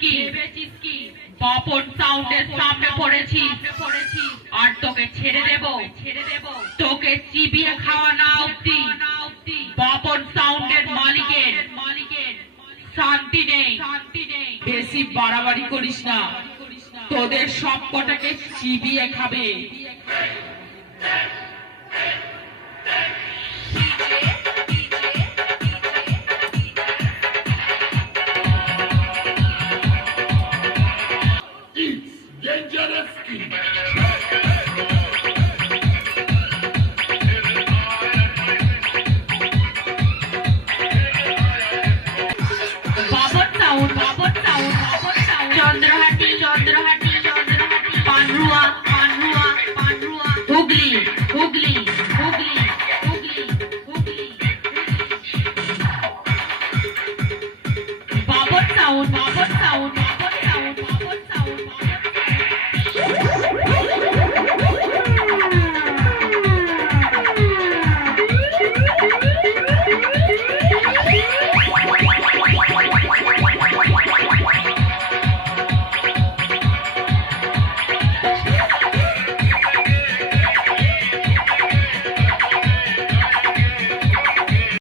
কি বাপন সাউন্ডের সামনে পড়েছিস আর তোকে ছেড়ে দেব তোকে চিবিয়ে খাওয়া না অব্দি বাপন সাউন্ডের মালিকের শান্তি নেই। বেশি বাড়াবাড়ি করিস না, তোদের সব কটাকে চিবিয়ে খাবে। চন্দ্রহাটি পান্ডুয়া হুগলি বাবর সাউন্ড